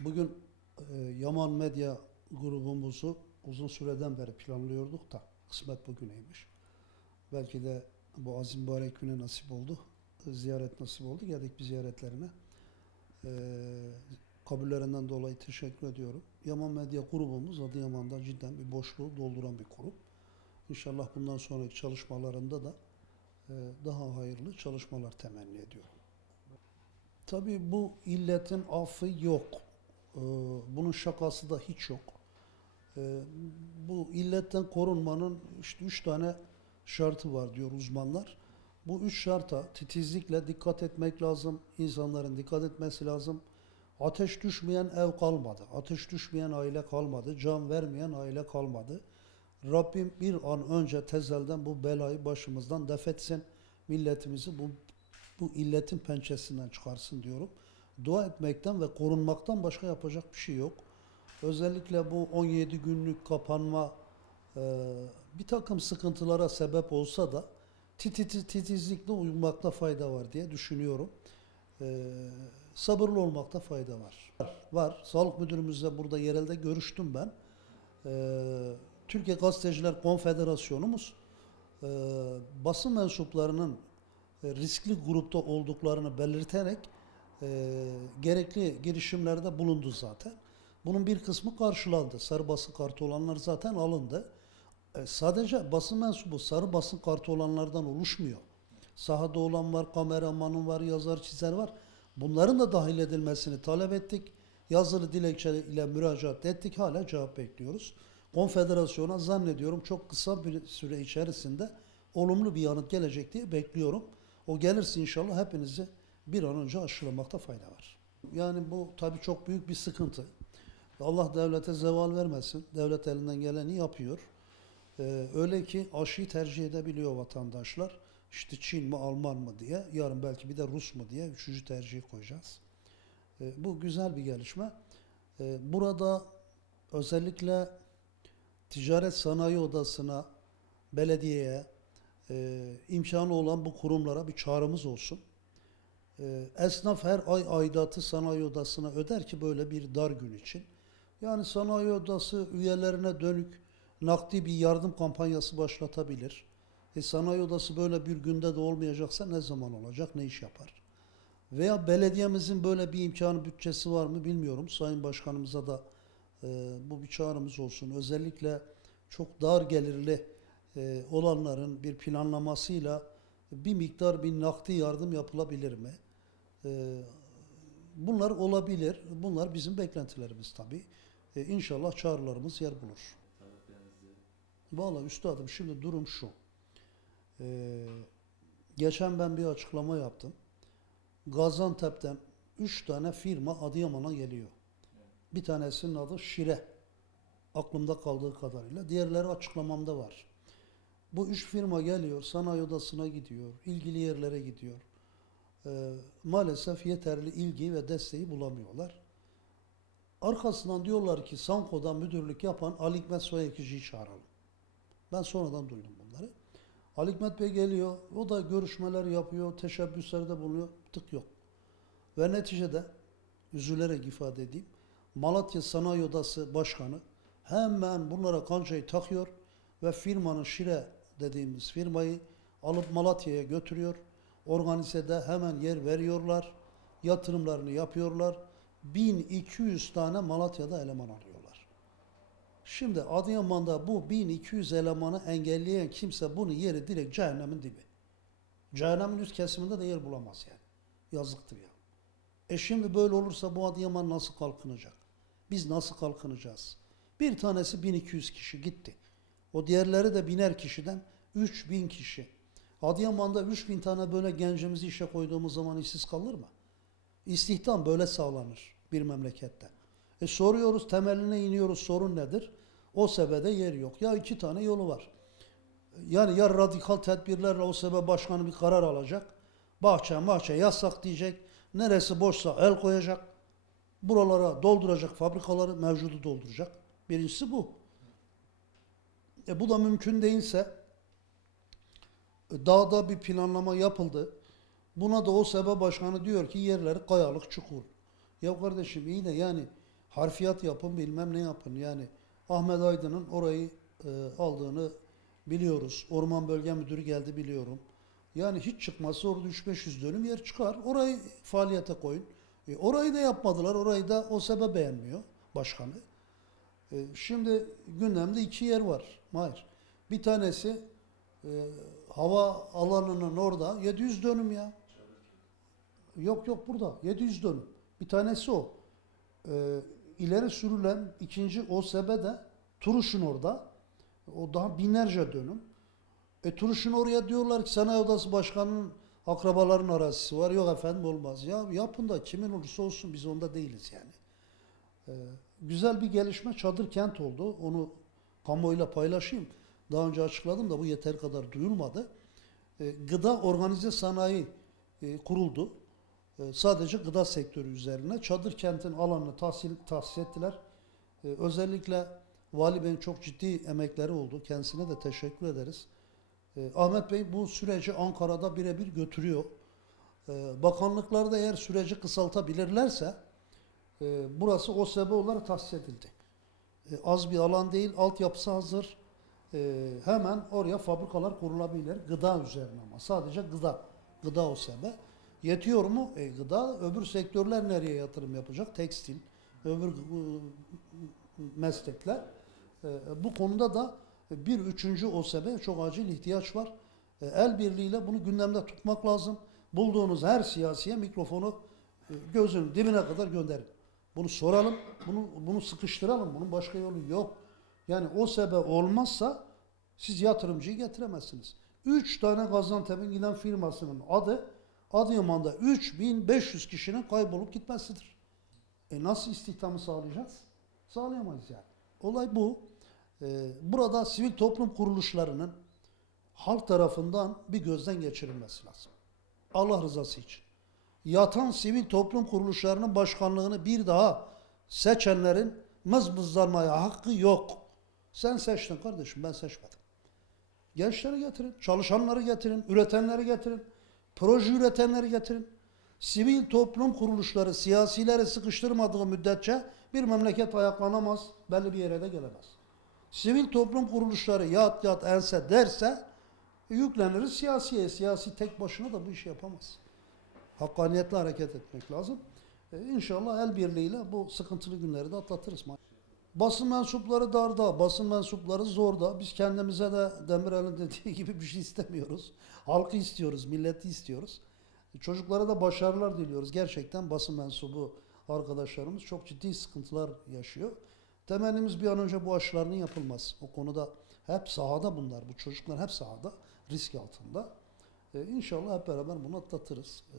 Bugün e, Yaman Medya grubumuzu uzun süreden beri planlıyorduk da kısmet bugüneymiş. Belki de bu azim mübarek güne nasip oldu. Ziyaret nasip oldu. Geldik bir ziyaretlerine. E, kabullerinden dolayı teşekkür ediyorum. Yaman Medya grubumuz Adıyaman'da cidden bir boşluğu dolduran bir grup. İnşallah bundan sonraki çalışmalarında da e, daha hayırlı çalışmalar temenni ediyorum. Tabii bu illetin affı yok. Ee, Bunun şakası da hiç yok. Ee, Bu illetten korunmanın işte üç tane şartı var diyor uzmanlar. Bu üç şarta titizlikle dikkat etmek lazım. İnsanların dikkat etmesi lazım. Ateş düşmeyen ev kalmadı. Ateş düşmeyen aile kalmadı. Can vermeyen aile kalmadı. Rabbim bir an önce tezelden bu belayı başımızdan defetsin. Milletimizi bu bu illetin pençesinden çıkarsın diyorum. Dua etmekten ve korunmaktan başka yapacak bir şey yok. Özellikle bu 17 günlük kapanma e, bir takım sıkıntılara sebep olsa da titiz, titizlikle uyumakta fayda var diye düşünüyorum. E, sabırlı olmakta fayda var. Var. var. Sağlık müdürümüzle burada yerelde görüştüm ben. E, Türkiye Gazeteciler Konfederasyonumuz e, basın mensuplarının e, riskli grupta olduklarını belirterek e, gerekli girişimlerde bulundu zaten. Bunun bir kısmı karşılandı. Sarı basın kartı olanlar zaten alındı. E, sadece basın mensubu sarı basın kartı olanlardan oluşmuyor. Sahada olan var, kameramanın var, yazar, çizer var. Bunların da dahil edilmesini talep ettik. Yazılı dilekçe ile müracaat ettik. Hala cevap bekliyoruz. Konfederasyona zannediyorum çok kısa bir süre içerisinde olumlu bir yanıt gelecek diye bekliyorum. O gelirse inşallah hepinizi bir an önce aşılamakta fayda var. Yani bu tabii çok büyük bir sıkıntı. Allah devlete zeval vermesin. Devlet elinden geleni yapıyor. Ee, öyle ki aşıyı tercih edebiliyor vatandaşlar. İşte Çin mi Alman mı diye. Yarın belki bir de Rus mu diye üçüncü tercihi koyacağız. Ee, bu güzel bir gelişme. Ee, burada özellikle Ticaret Sanayi Odası'na, belediyeye, e, imkanı olan bu kurumlara bir çağrımız olsun. E, esnaf her ay aidatı sanayi odasına öder ki böyle bir dar gün için. Yani sanayi odası üyelerine dönük nakdi bir yardım kampanyası başlatabilir. E, sanayi odası böyle bir günde de olmayacaksa ne zaman olacak, ne iş yapar? Veya belediyemizin böyle bir imkanı, bütçesi var mı bilmiyorum. Sayın Başkanımıza da e, bu bir çağrımız olsun. Özellikle çok dar gelirli e, olanların bir planlamasıyla bir miktar bir nakdi yardım yapılabilir mi? E, bunlar olabilir. Bunlar bizim beklentilerimiz tabii. E, inşallah çağrılarımız yer bulur. Valla üstadım şimdi durum şu. E, geçen ben bir açıklama yaptım. Gaziantep'ten 3 tane firma Adıyaman'a geliyor. Bir tanesinin adı Şire. Aklımda kaldığı kadarıyla. Diğerleri açıklamamda var. Bu üç firma geliyor, sanayi odasına gidiyor, ilgili yerlere gidiyor. Ee, maalesef yeterli ilgi ve desteği bulamıyorlar. Arkasından diyorlar ki Sanko'da müdürlük yapan Ali Hikmet Soyekici'yi çağıralım. Ben sonradan duydum bunları. Ali Hikmet Bey geliyor, o da görüşmeler yapıyor, teşebbüslerde bulunuyor, tık yok. Ve neticede, üzülerek ifade edeyim, Malatya Sanayi Odası Başkanı hemen bunlara kancayı takıyor ve firmanın Şire dediğimiz firmayı alıp Malatya'ya götürüyor. Organizede hemen yer veriyorlar. Yatırımlarını yapıyorlar. 1200 tane Malatya'da eleman alıyorlar. Şimdi Adıyaman'da bu 1200 elemanı engelleyen kimse bunu yeri direkt cehennemin dibi. Cehennemin üst kesiminde de yer bulamaz yani. Yazıktır ya. E şimdi böyle olursa bu Adıyaman nasıl kalkınacak? Biz nasıl kalkınacağız? Bir tanesi 1200 kişi gitti. O diğerleri de biner kişiden 3000 kişi. Adıyaman'da 3000 tane böyle gencimizi işe koyduğumuz zaman işsiz kalır mı? İstihdam böyle sağlanır bir memlekette. E soruyoruz, temeline iniyoruz, sorun nedir? O sebede yer yok. Ya iki tane yolu var. Yani ya radikal tedbirlerle o sebe başkanı bir karar alacak. Bahçe bahçe yasak diyecek. Neresi boşsa el koyacak. Buralara dolduracak fabrikaları mevcudu dolduracak. Birincisi bu. E bu da mümkün değilse dağda bir planlama yapıldı. Buna da o sebe başkanı diyor ki yerleri kayalık çukur. Ya kardeşim iyi de yani harfiyat yapın bilmem ne yapın. Yani Ahmet Aydın'ın orayı e, aldığını biliyoruz. Orman Bölge Müdürü geldi biliyorum. Yani hiç çıkmazsa orada 3-500 dönüm yer çıkar. Orayı faaliyete koyun. E, orayı da yapmadılar. Orayı da o sebep beğenmiyor başkanı. E, şimdi gündemde iki yer var. Hayır. Bir tanesi e, hava alanının orada 700 dönüm ya. Yok yok burada 700 dönüm. Bir tanesi o. E, ileri sürülen ikinci OSB de Turuş'un orada. O daha binlerce dönüm. E Turuş'un oraya diyorlar ki sanayi odası başkanının akrabaların arazisi var. Yok efendim olmaz. Ya yapın da kimin olursa olsun biz onda değiliz yani. E, güzel bir gelişme çadır kent oldu. Onu kamuoyuyla paylaşayım. Daha önce açıkladım da bu yeter kadar duyulmadı. E, gıda organize sanayi e, kuruldu. E, sadece gıda sektörü üzerine. Çadır kentin alanını tahsil, tahsis ettiler. Özellikle Vali Bey'in çok ciddi emekleri oldu. Kendisine de teşekkür ederiz. Ahmet Bey bu süreci Ankara'da birebir götürüyor. E, bakanlıklar da eğer süreci kısaltabilirlerse burası OSB olarak tahsis edildi. Az bir alan değil, altyapısı hazır. E, hemen oraya fabrikalar kurulabilir. Gıda üzerine ama sadece gıda. Gıda OSB. Yetiyor mu? E, gıda. Öbür sektörler nereye yatırım yapacak? Tekstil, öbür e, meslekler. E, bu konuda da bir üçüncü OSB çok acil ihtiyaç var. E, el birliğiyle bunu gündemde tutmak lazım. Bulduğunuz her siyasiye mikrofonu e, gözünün dibine kadar gönderin. Bunu soralım, bunu bunu sıkıştıralım. Bunun başka yolu yok. Yani OSB olmazsa siz yatırımcıyı getiremezsiniz. Üç tane Gaziantep'in giden firmasının adı Adıyaman'da 3500 kişinin kaybolup gitmesidir. E nasıl istihdamı sağlayacağız? Sağlayamayız yani. Olay bu. Ee, burada sivil toplum kuruluşlarının halk tarafından bir gözden geçirilmesi lazım. Allah rızası için. Yatan sivil toplum kuruluşlarının başkanlığını bir daha seçenlerin mızmızlanmaya hakkı yok. Sen seçtin kardeşim ben seçmedim. Gençleri getirin, çalışanları getirin, üretenleri getirin, proje üretenleri getirin. Sivil toplum kuruluşları siyasileri sıkıştırmadığı müddetçe bir memleket ayaklanamaz, belli bir yere de gelemez. Sivil toplum kuruluşları yat yat ense derse yükleniriz siyasiye. Siyasi tek başına da bu işi yapamaz. Hakkaniyetle hareket etmek lazım. Ee, inşallah el birliğiyle bu sıkıntılı günleri de atlatırız. Basın mensupları darda, basın mensupları zorda. Biz kendimize de Demirel'in dediği gibi bir şey istemiyoruz. Halkı istiyoruz, milleti istiyoruz. Çocuklara da başarılar diliyoruz. Gerçekten basın mensubu arkadaşlarımız çok ciddi sıkıntılar yaşıyor. Temennimiz bir an önce bu aşılarının yapılması. O konuda hep sahada bunlar. Bu çocuklar hep sahada, risk altında. Ee, inşallah hep beraber bunu atlatırız. Ee,